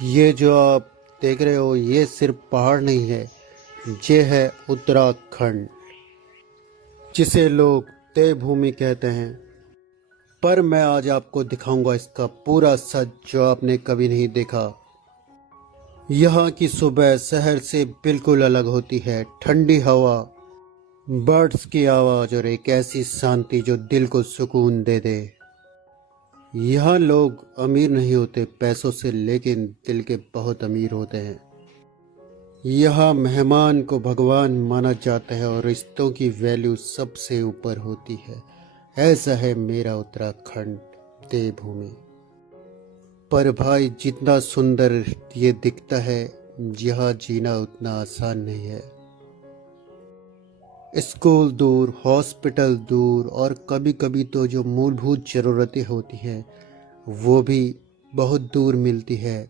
ये जो आप देख रहे हो ये सिर्फ पहाड़ नहीं है। ये है उत्तराखंड, जिसे लोग देवभूमि कहते हैं। पर मैं आज आपको दिखाऊंगा इसका पूरा सच जो आपने कभी नहीं देखा। यहाँ की सुबह शहर से बिल्कुल अलग होती है। ठंडी हवा, बर्ड्स की आवाज़ और एक ऐसी शांति जो दिल को सुकून दे दे। यहाँ लोग अमीर नहीं होते पैसों से, लेकिन दिल के बहुत अमीर होते हैं। यहाँ मेहमान को भगवान माना जाता है और रिश्तों की वैल्यू सबसे ऊपर होती है। ऐसा है मेरा उत्तराखंड, देवभूमि। पर भाई, जितना सुंदर ये दिखता है, यहाँ जीना उतना आसान नहीं है। स्कूल दूर, हॉस्पिटल दूर और कभी कभी तो जो मूलभूत ज़रूरतें होती हैं वो भी बहुत दूर मिलती है,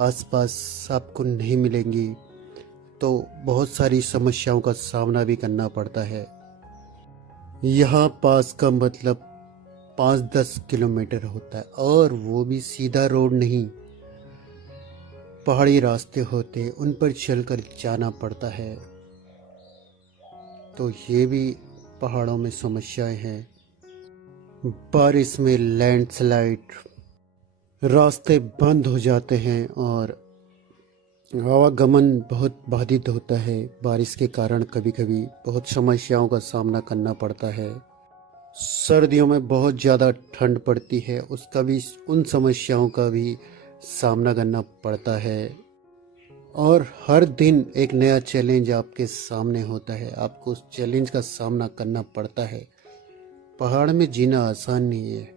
आसपास आपको नहीं मिलेंगी। तो बहुत सारी समस्याओं का सामना भी करना पड़ता है। यहाँ पास का मतलब 5-10 किलोमीटर होता है, और वो भी सीधा रोड नहीं, पहाड़ी रास्ते होते, उन पर चलकर जाना पड़ता है। तो ये भी पहाड़ों में समस्याएं हैं। बारिश में लैंडस्लाइड, रास्ते बंद हो जाते हैं और आवागमन बहुत बाधित होता है। बारिश के कारण कभी कभी बहुत समस्याओं का सामना करना पड़ता है। सर्दियों में बहुत ज़्यादा ठंड पड़ती है, उसका भी, उन समस्याओं का भी सामना करना पड़ता है। और हर दिन एक नया चैलेंज आपके सामने होता है, आपको उस चैलेंज का सामना करना पड़ता है। पहाड़ में जीना आसान नहीं है।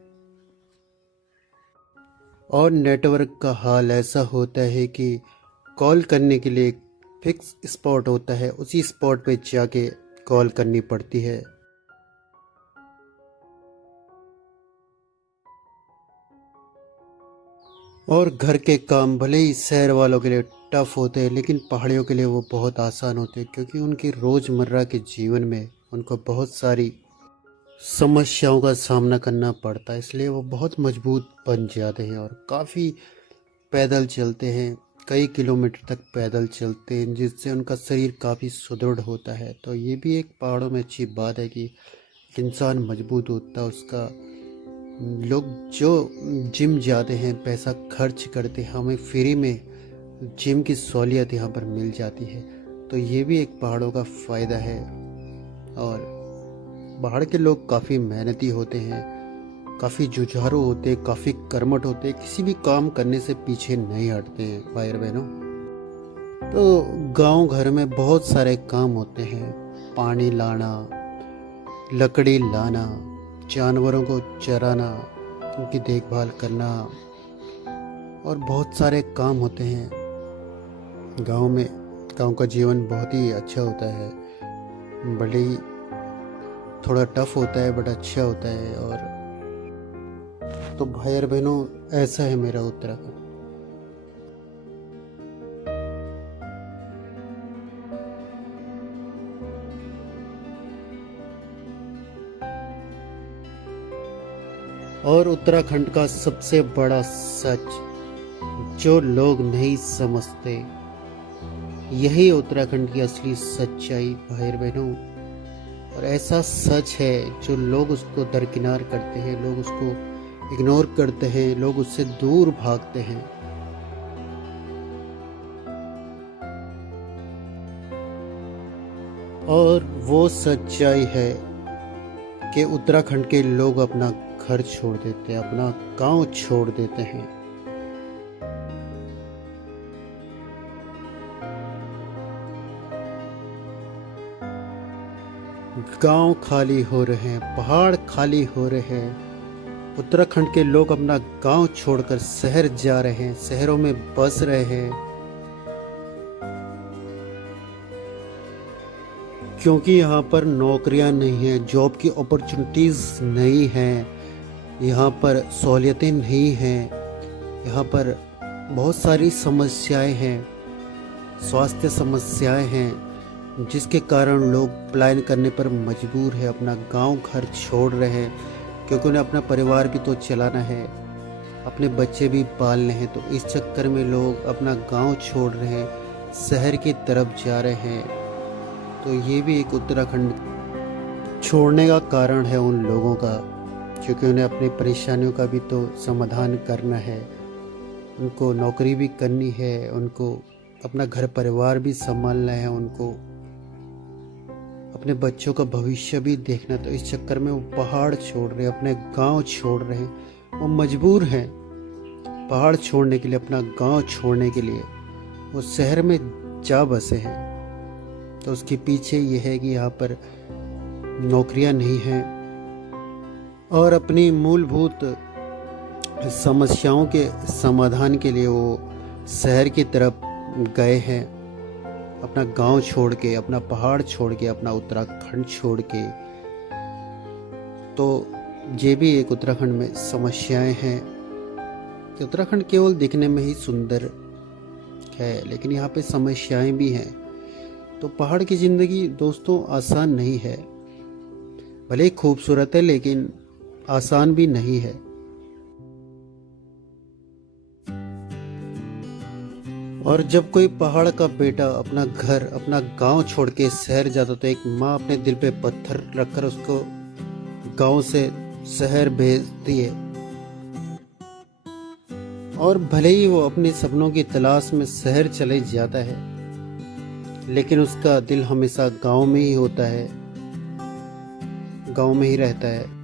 और नेटवर्क का हाल ऐसा होता है कि कॉल करने के लिए एक फिक्स स्पॉट होता है, उसी स्पॉट पे जाके कॉल करनी पड़ती है। और घर के काम भले ही शहर वालों के लिए टफ होते हैं, लेकिन पहाड़ियों के लिए वो बहुत आसान होते हैं, क्योंकि उनकी रोज़मर्रा के जीवन में उनको बहुत सारी समस्याओं का सामना करना पड़ता है, इसलिए वो बहुत मजबूत बन जाते हैं और काफ़ी पैदल चलते हैं। कई किलोमीटर तक पैदल चलते हैं, जिससे उनका शरीर काफ़ी सुदृढ़ होता है। तो ये भी एक पहाड़ों में अच्छी बात है कि इंसान मजबूत होता है उसका। लोग जो जिम जाते हैं, पैसा खर्च करते हैं, हमें फ्री में जिम की सहूलियत यहाँ पर मिल जाती है। तो ये भी एक पहाड़ों का फ़ायदा है। और पहाड़ के लोग काफ़ी मेहनती होते हैं, काफ़ी जुझारू होते हैं, काफ़ी कर्मठ होते हैं, किसी भी काम करने से पीछे नहीं हटते हैं भाई और बहनों। तो गांव घर में बहुत सारे काम होते हैं, पानी लाना, लकड़ी लाना, जानवरों को चराना, उनकी देखभाल करना, और बहुत सारे काम होते हैं गांव में। गांव का जीवन बहुत ही अच्छा होता है, भले ही थोड़ा टफ होता है बट अच्छा होता है। और तो भाई और बहनों, ऐसा है मेरा उत्तराखंड। और उत्तराखंड का सबसे बड़ा सच जो लोग नहीं समझते, यही उत्तराखंड की असली सच्चाई भाई और बहनों। और ऐसा सच है जो लोग उसको दरकिनार करते हैं, लोग उसको इग्नोर करते हैं, लोग उससे दूर भागते हैं। और वो सच्चाई है कि उत्तराखंड के लोग अपना घर छोड़ देते हैं, अपना गांव छोड़ देते हैं। गांव खाली हो रहे हैं, पहाड़ खाली हो रहे हैं। उत्तराखंड के लोग अपना गांव छोड़कर शहर जा रहे हैं, शहरों में बस रहे हैं, क्योंकि यहाँ पर नौकरियाँ नहीं हैं, जॉब की अपॉर्चुनिटीज़ नहीं हैं, यहाँ पर सहूलियतें नहीं हैं, यहाँ पर बहुत सारी समस्याएं हैं, स्वास्थ्य समस्याएं हैं, जिसके कारण लोग पलायन करने पर मजबूर है, अपना गांव घर छोड़ रहे हैं, क्योंकि उन्हें अपना परिवार भी तो चलाना है, अपने बच्चे भी पालने हैं, तो इस चक्कर में लोग अपना गांव छोड़ रहे हैं, शहर की तरफ जा रहे हैं। तो ये भी एक उत्तराखंड छोड़ने का कारण है उन लोगों का, क्योंकि उन्हें अपनी परेशानियों का भी तो समाधान करना है, उनको नौकरी भी करनी है, उनको अपना घर परिवार भी संभालना है, उनको अपने बच्चों का भविष्य भी देखना। तो इस चक्कर में वो पहाड़ छोड़ रहे हैं, अपने गांव छोड़ रहे हैं। वो मजबूर हैं पहाड़ छोड़ने के लिए, अपना गांव छोड़ने के लिए। वो शहर में जा बसे हैं। तो उसके पीछे ये है कि यहाँ पर नौकरियां नहीं हैं और अपनी मूलभूत समस्याओं के समाधान के लिए वो शहर की तरफ गए हैं, अपना गांव छोड़ के, अपना पहाड़ छोड़ के, अपना उत्तराखंड छोड़ के। तो ये भी एक उत्तराखंड में समस्याएं हैं कि उत्तराखंड केवल दिखने में ही सुंदर है, लेकिन यहाँ पे समस्याएं भी हैं। तो पहाड़ की ज़िंदगी दोस्तों आसान नहीं है, भले ही खूबसूरत है लेकिन आसान भी नहीं है। और जब कोई पहाड़ का बेटा अपना घर, अपना गांव छोड़ के शहर जाता तो एक माँ अपने दिल पे पत्थर रखकर उसको गांव से शहर भेजती है। और भले ही वो अपने सपनों की तलाश में शहर चले जाता है, लेकिन उसका दिल हमेशा गांव में ही होता है, गांव में ही रहता है।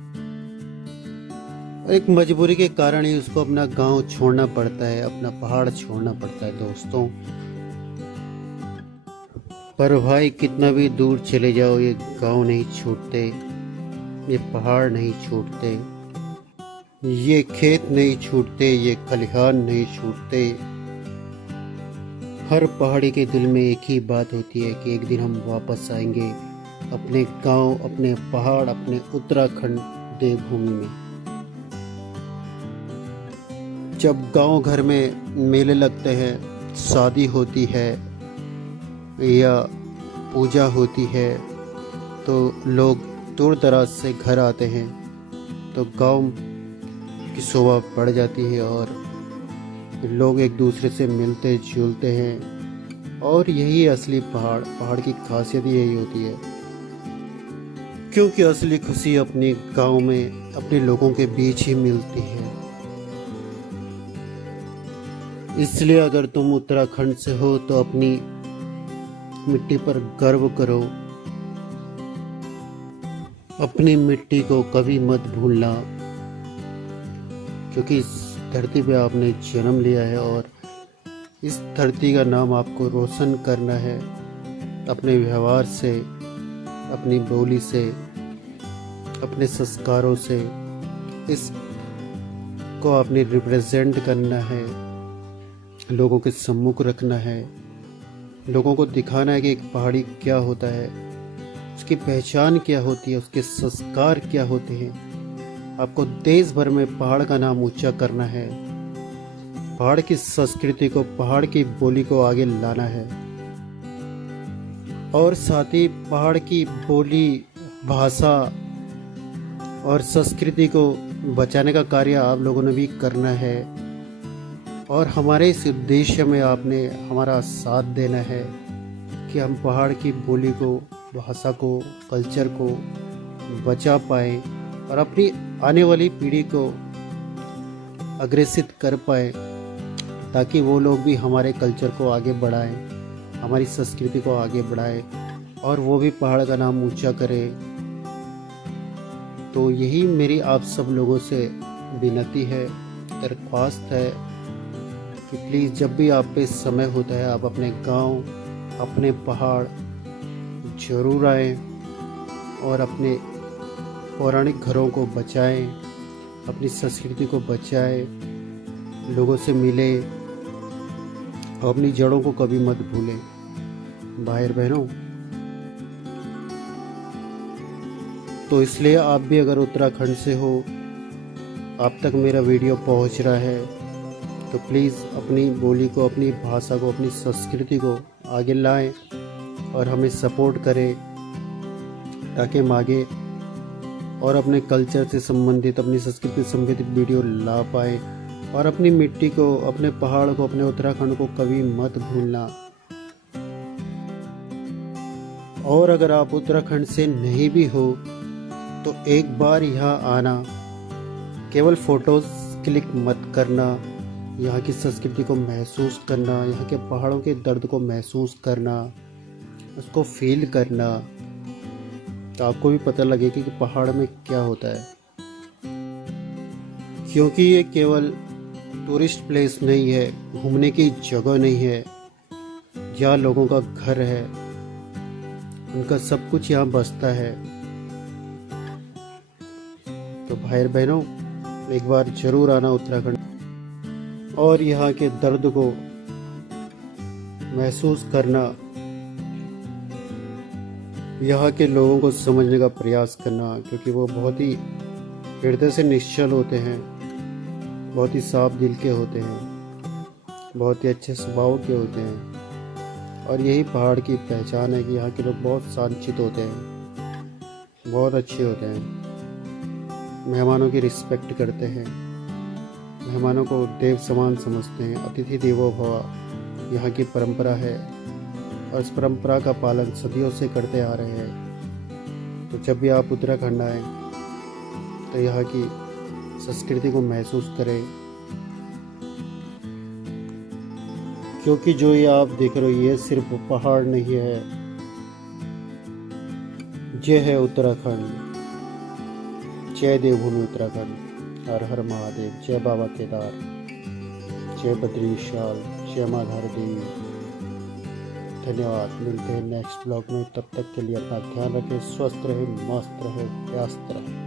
और एक मजबूरी के कारण ही उसको अपना गांव छोड़ना पड़ता है, अपना पहाड़ छोड़ना पड़ता है दोस्तों। पर भाई कितना भी दूर चले जाओ, ये गांव नहीं छूटते, ये पहाड़ नहीं छूटते, ये खेत नहीं छूटते, ये खलिहान नहीं छूटते। हर पहाड़ी के दिल में एक ही बात होती है कि एक दिन हम वापस आएंगे अपने गांव, अपने पहाड़, अपने उत्तराखंड देवभूमि में। जब गांव घर में मेले लगते हैं, शादी होती है या पूजा होती है, तो लोग दूर दराज से घर आते हैं, तो गांव की शोभा बढ़ जाती है और लोग एक दूसरे से मिलते जुलते हैं। और यही असली पहाड़ की खासियत यही होती है, क्योंकि असली खुशी अपने गांव में, अपने लोगों के बीच ही मिलती है। इसलिए अगर तुम उत्तराखंड से हो तो अपनी मिट्टी पर गर्व करो, अपनी मिट्टी को कभी मत भूलना, क्योंकि इस धरती पे आपने जन्म लिया है और इस धरती का नाम आपको रोशन करना है अपने व्यवहार से, अपनी बोली से, अपने संस्कारों से। इसको आपने रिप्रेजेंट करना है, लोगों के सम्मुख रखना है, लोगों को दिखाना है कि एक पहाड़ी क्या होता है, उसकी पहचान क्या होती है, उसके संस्कार क्या होते हैं। आपको देश भर में पहाड़ का नाम ऊंचा करना है, पहाड़ की संस्कृति को, पहाड़ की बोली को आगे लाना है। और साथ ही पहाड़ की बोली, भाषा और संस्कृति को बचाने का कार्य आप लोगों ने भी करना है। और हमारे इस उद्देश्य में आपने हमारा साथ देना है कि हम पहाड़ की बोली को, भाषा को, कल्चर को बचा पाएँ और अपनी आने वाली पीढ़ी को अग्रेसित कर पाए, ताकि वो लोग भी हमारे कल्चर को आगे बढ़ाएं, हमारी संस्कृति को आगे बढ़ाएं और वो भी पहाड़ का नाम ऊंचा करें। तो यही मेरी आप सब लोगों से विनती है, दरख्वास्त है कि प्लीज़ जब भी आप पे समय होता है, आप अपने गांव, अपने पहाड़ जरूर आएँ और अपने पौराणिक घरों को बचाएं, अपनी संस्कृति को बचाएं, लोगों से मिले और अपनी जड़ों को कभी मत भूलें। भाई बहनों, तो इसलिए आप भी अगर उत्तराखंड से हो, आप तक मेरा वीडियो पहुंच रहा है, तो प्लीज़ अपनी बोली को, अपनी भाषा को, अपनी संस्कृति को आगे लाएं और हमें सपोर्ट करें, ताकि हम आगे और अपने कल्चर से संबंधित, अपनी संस्कृति से संबंधित वीडियो ला पाए और अपनी मिट्टी को, अपने पहाड़ को, अपने उत्तराखंड को कभी मत भूलना। और अगर आप उत्तराखंड से नहीं भी हो तो एक बार यहाँ आना। केवल फोटोज क्लिक मत करना, यहाँ की संस्कृति को महसूस करना, यहाँ के पहाड़ों के दर्द को महसूस करना, उसको फील करना, तो आपको भी पता लगेगा कि पहाड़ में क्या होता है। क्योंकि ये केवल टूरिस्ट प्लेस नहीं है, घूमने की जगह नहीं है, यहाँ लोगों का घर है, उनका सब कुछ यहाँ बसता है। तो भाई बहनों, एक बार जरूर आना उत्तराखंड और यहाँ के दर्द को महसूस करना, यहाँ के लोगों को समझने का प्रयास करना, क्योंकि वो बहुत ही हृदय से निश्चल होते हैं, बहुत ही साफ दिल के होते हैं, बहुत ही अच्छे स्वभाव के होते हैं। और यही पहाड़ की पहचान है कि यहाँ के लोग बहुत शांतचित्त होते हैं, बहुत अच्छे होते हैं, मेहमानों की रिस्पेक्ट करते हैं, मेहमानों को देव समान समझते हैं। अतिथि देवो भव यहाँ की परंपरा है और इस परंपरा का पालन सदियों से करते आ रहे हैं। तो जब भी आप उत्तराखंड आए तो यहाँ की संस्कृति को महसूस करें, क्योंकि जो ये आप देख रहे हो ये सिर्फ पहाड़ नहीं है, ये है उत्तराखंड। जय देवभूमि उत्तराखंड। हर हर महादेव। जय बाबा केदार, जय बद्री विशाल, जय माँ धार देवी। धन्यवाद। मिलते हैं नेक्स्ट ब्लॉग में, तब तक के लिए अपना ध्यान रखें, स्वस्थ रहे, मस्त रहे, व्यस्त रहे।